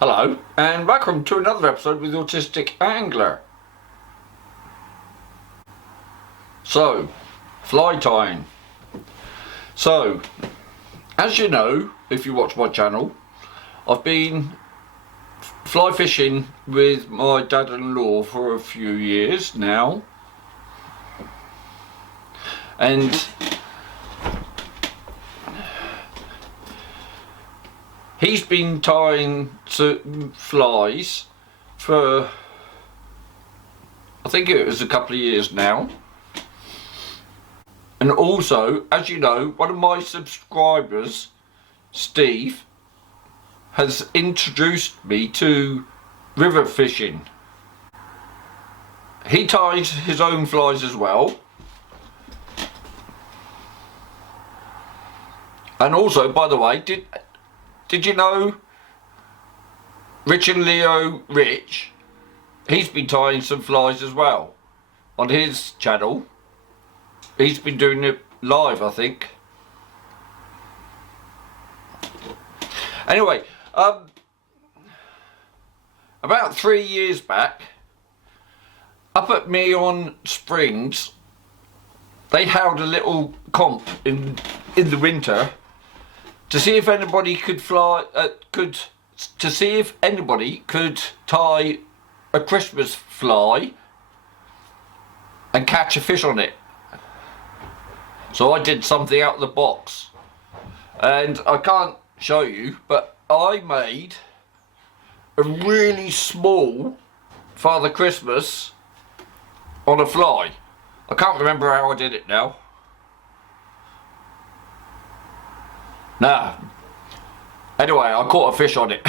Hello and welcome to another episode with the Autistic Angler. So, fly tying. So, as you know, if you watch my channel, I've been fly fishing with my dad-in-law for a few years now, and he's been tying flies for, I think it was a couple of years now. And also, as you know, one of my subscribers, Steve, has introduced me to river fishing. He ties his own flies as well. And also, by the way, did you know Rich and Leo Rich, he's been tying some flies as well on his channel. He's been doing it live, I think. Anyway, about 3 years back, up at Meon Springs, they held a little comp in the winter to see if anybody could tie a Christmas fly and catch a fish on it. So I did something out of the box, and I can't show you, but I made a really small Father Christmas on a fly. I can't remember how I did it now. Nah. Anyway, I caught a fish on it,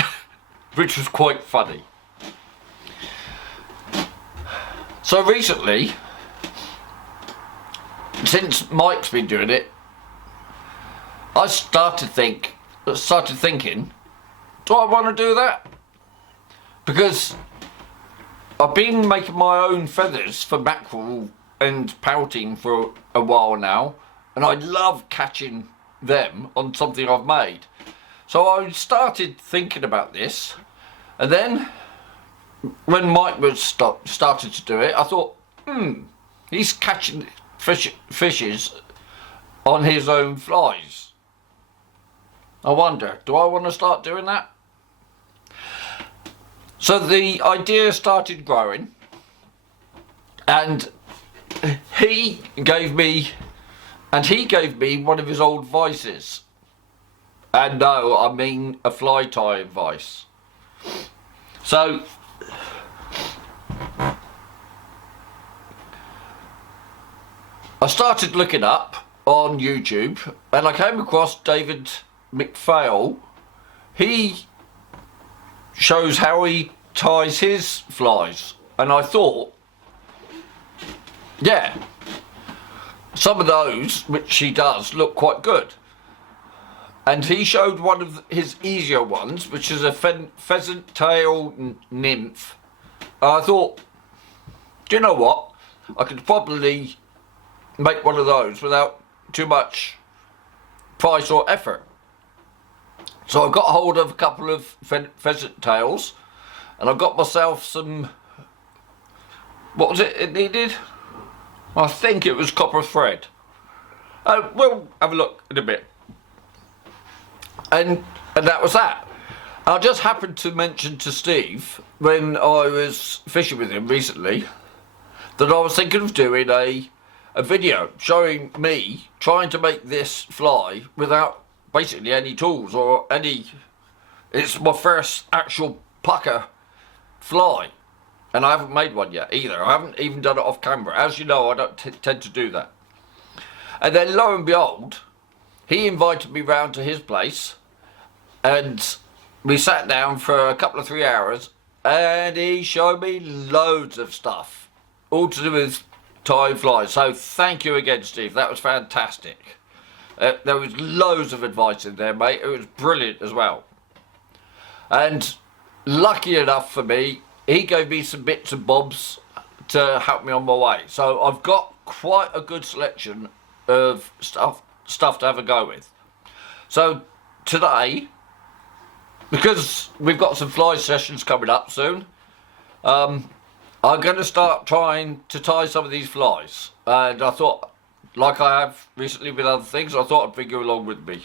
which was quite funny. So recently, since Mike's been doing it, I started thinking, do I want to do that? Because I've been making my own feathers for mackerel and pouting for a while now, and I love catching them on something I've made. So I started thinking about this, and then when Mike was started to do it, I thought, he's catching fishes on his own flies. I wonder, do I want to start doing that? So the idea started growing, and he gave me one of his old vices. And no, I mean a fly tying vice. So I started looking up on YouTube, and I came across David McPhail. He shows how he ties his flies, and I thought, yeah, some of those which he does look quite good. And he showed one of his easier ones, which is a pheasant tail nymph. And I thought, do you know what? I could probably make one of those without too much price or effort. So I got hold of a couple of pheasant tails, and I got myself some, what was it needed? I think it was copper thread. We'll have a look in a bit. And that was that. I just happened to mention to Steve, when I was fishing with him recently, that I was thinking of doing a video showing me trying to make this fly without basically any tools or any. It's my first actual pucker fly, and I haven't made one yet either. I haven't even done it off camera. As you know, I don't tend to do that. And then lo and behold, he invited me round to his place, and we sat down for a couple of 3 hours, and he showed me loads of stuff, all to do with tying flies. So thank you again, Steve. That was fantastic. There was loads of advice in there, mate. It was brilliant as well. And lucky enough for me, he gave me some bits and bobs to help me on my way. So I've got quite a good selection of stuff to have a go with. So today because we've got some fly sessions coming up soon, I'm going to start trying to tie some of these flies. And I thought, like I have recently with other things, I thought I'd bring you along with me.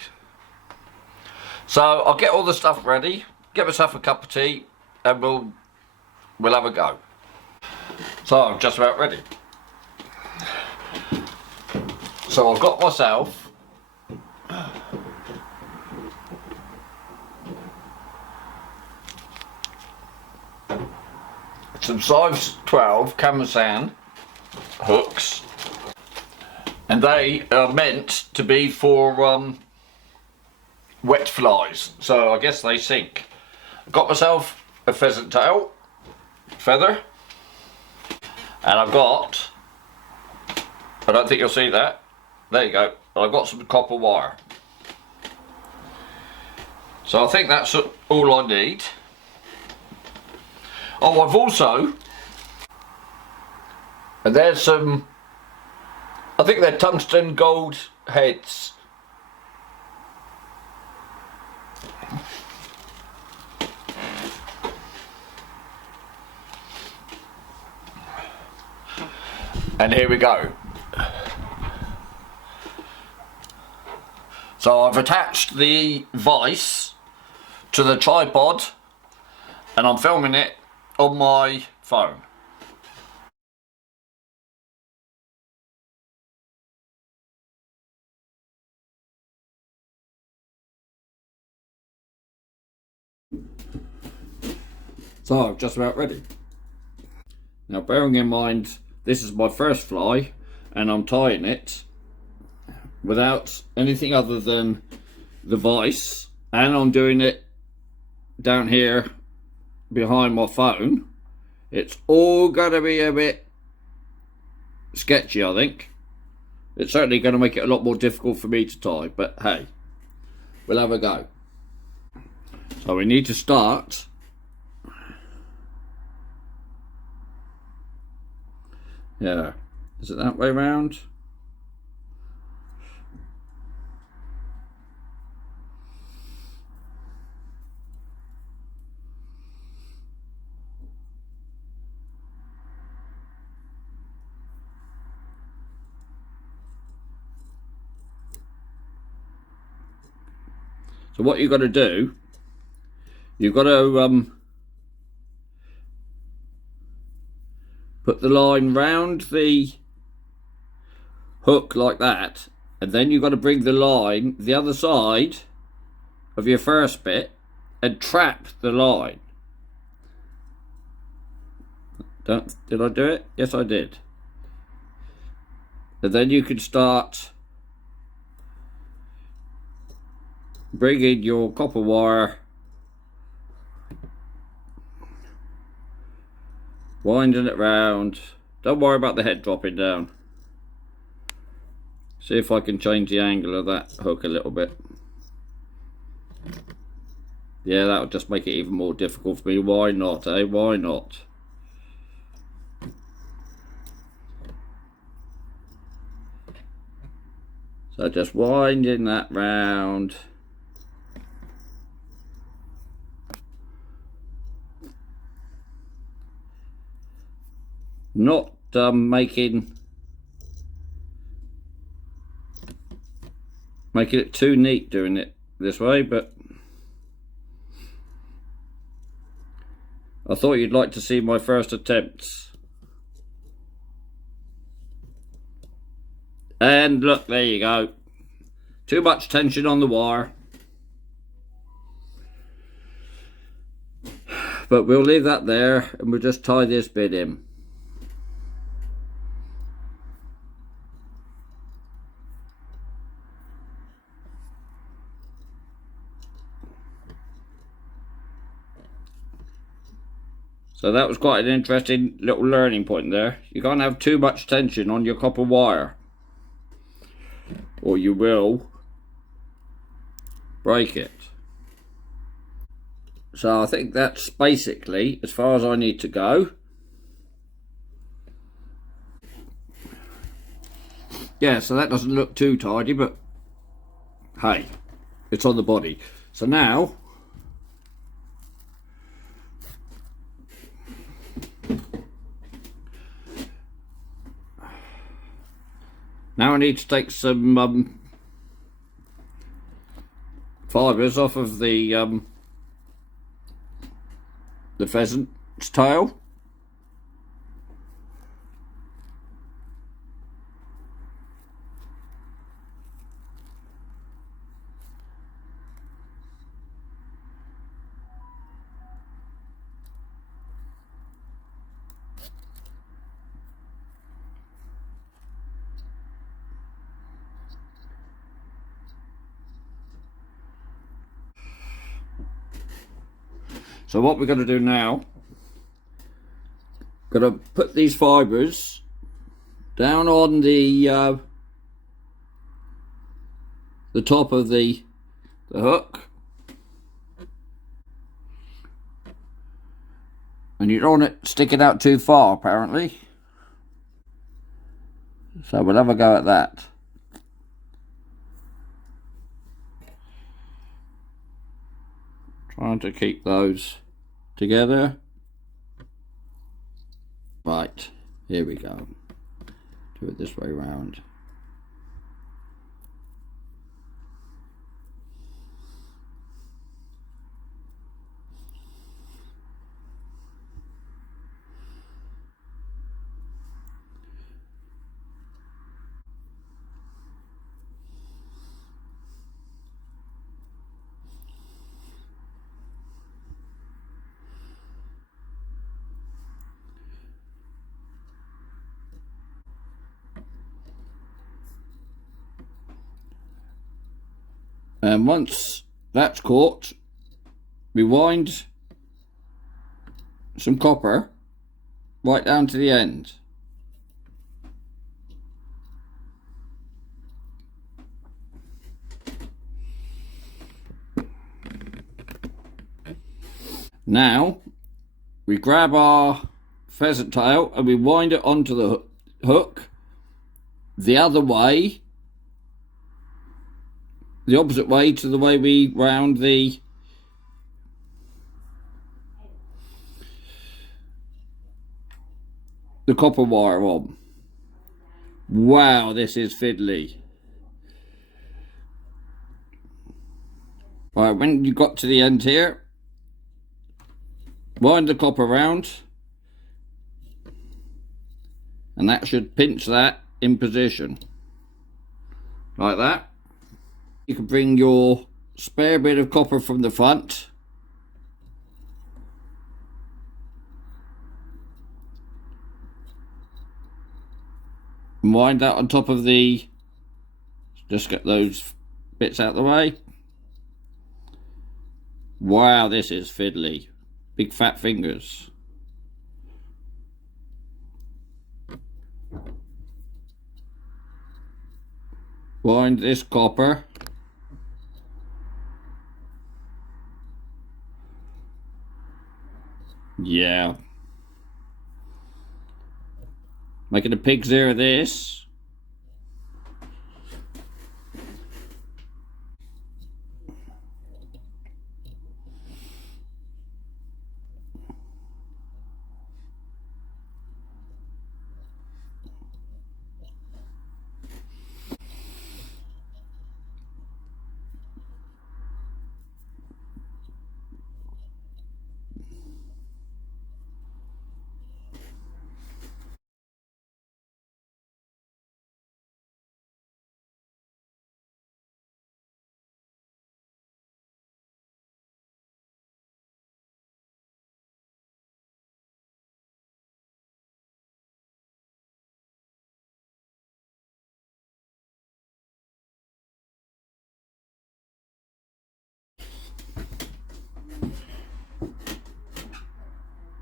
So I'll get all the stuff ready, get myself a cup of tea, and we'll have a go. So I'm just about ready. So I've got myself some size 12 Camasan hooks, and they are meant to be for wet flies, so I guess they sink. I've got myself a pheasant tail feather, and I've got, I don't think you'll see that, there you go, I've got some copper wire. So I think that's all I need. Oh, I've also, and there's some, I think they're tungsten gold heads. And here we go. So I've attached the vise to the tripod and I'm filming it on my phone. So I'm just about ready. Now, bearing in mind this is my first fly and I'm tying it without anything other than the vise, and I'm doing it down here behind my phone, it's all gonna be a bit sketchy, I think. It's certainly gonna make it a lot more difficult for me to tie, but hey, we'll have a go. So we need to start is it that way round? So what you've got to do, you've got to put the line round the hook like that, and then you've got to bring the line the other side of your first bit and trap the line. Did I do it? Yes, I did. And then you can start bringing your copper wire, winding it round. Don't worry about the head dropping down. See if I can change the angle of that hook a little bit. Yeah, that'll just make it even more difficult for me. Why not, eh? Why not? So just winding that round. Not making it too neat doing it this way, but I thought you'd like to see my first attempts. And look, there you go. Too much tension on the wire. But we'll leave that there and we'll just tie this bit in. So that was quite an interesting little learning point there. You can't have too much tension on your copper wire, or you will break it. So I think that's basically as far as I need to go. Yeah, so that doesn't look too tidy, but hey, it's on the body. So now Now I need to take some fibres off of the pheasant's tail. So what we're going to do now, going to put these fibres down on the top of the hook, and you don't want it sticking out too far apparently, so we'll have a go at that. Trying to keep those together. Right, here we go. Do it this way round. And once that's caught, we wind some copper right down to the end. Now we grab our pheasant tail and we wind it onto the hook the other way, the opposite way to the way we round the copper wire on. Wow, this is fiddly. Right, when you got to the end here, wind the copper round, and that should pinch that in position like that. You can bring your spare bit of copper from the front and wind that on top of the, just get those bits out of the way. Wow, this is fiddly. Big fat fingers. Wind this copper. Yeah. Making a pig's ear of this.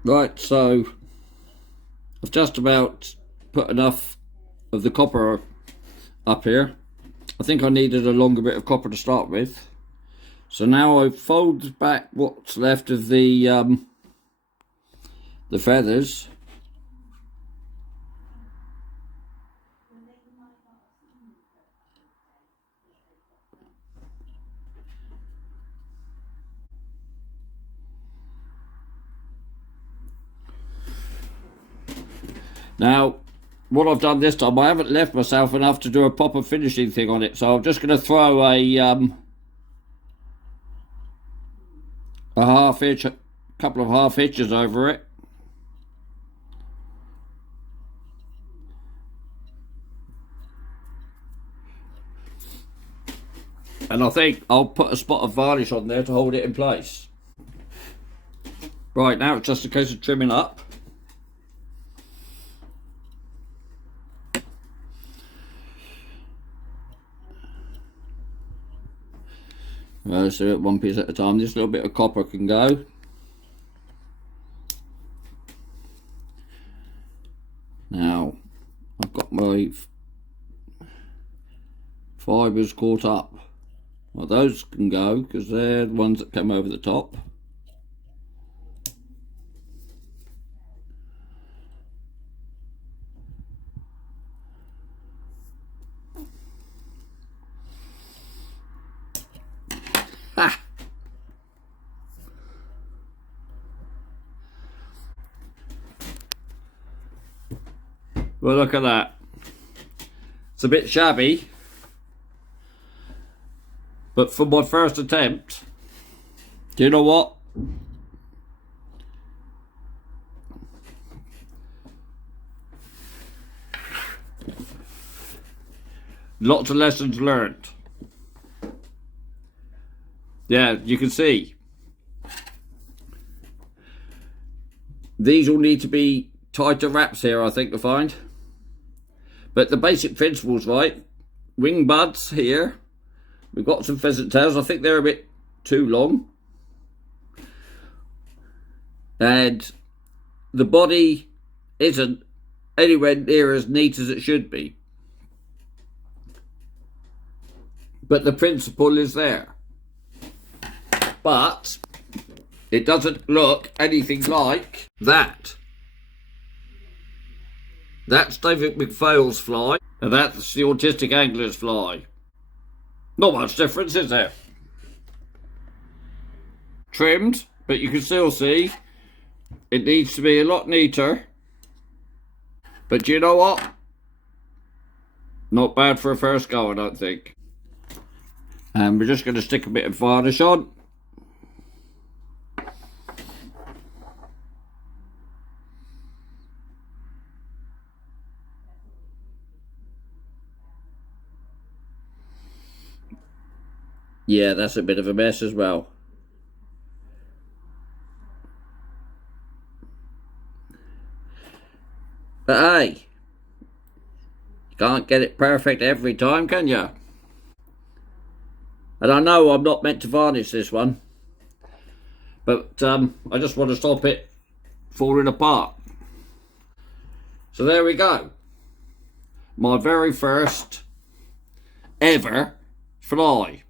Right, so I've just about put enough of the copper up here. I think I needed a longer bit of copper to start with. So now I've folded back what's left of the feathers. Now, what I've done this time, I haven't left myself enough to do a proper finishing thing on it, so I'm just going to throw a half inch, a couple of half inches over it. And I think I'll put a spot of varnish on there to hold it in place. Right, now it's just a case of trimming up. Let's do it one piece at a time. This little bit of copper can go. Now, I've got my fibres caught up. Well, those can go because they're the ones that come over the top. Ha! Well, look at that. It's a bit shabby, but for my first attempt, do you know what? Lots of lessons learned. Yeah, you can see. These will need to be tighter wraps here, I think, to find. But the basic principle's right. Wing buds here. We've got some pheasant tails. I think they're a bit too long. And the body isn't anywhere near as neat as it should be. But the principle is there. But it doesn't look anything like that. That's David McPhail's fly, and that's the Autistic Angler's fly. Not much difference, is there? Trimmed, but you can still see it needs to be a lot neater. But you know what? Not bad for a first go, I don't think. And we're just going to stick a bit of varnish on. Yeah, that's a bit of a mess as well. But hey, you can't get it perfect every time, can you? And I know I'm not meant to varnish this one, but I just want to stop it falling apart. So there we go. My very first ever fly.